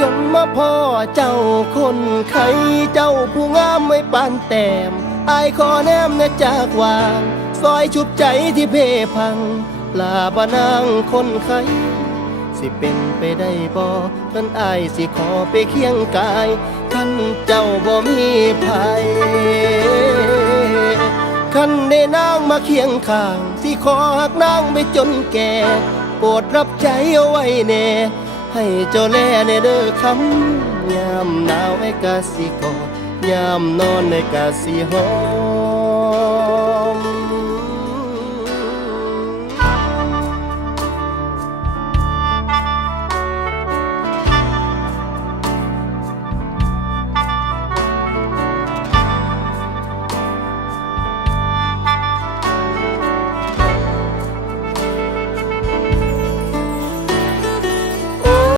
จนมาพ่อเจ้าคนไข้เจ้าผู้งามไม่ปานแต้มอายขอแนมนะจากวางซอยชุบใจที่เพพังลาบานางคนไข้สิเป็นไปได้บ่ท่านอายสิขอไปเคียงกายท่านเจ้าบ่มีภัยคันได้นางมาเคียงข้างสิขอหักนางไปจนแก่โปรดรับใจเอาไว้แน่ให้เจ้าแลในเด้อคำยามหนาวไอ้กะสิกอดยามนอนไอ้กะสิหอม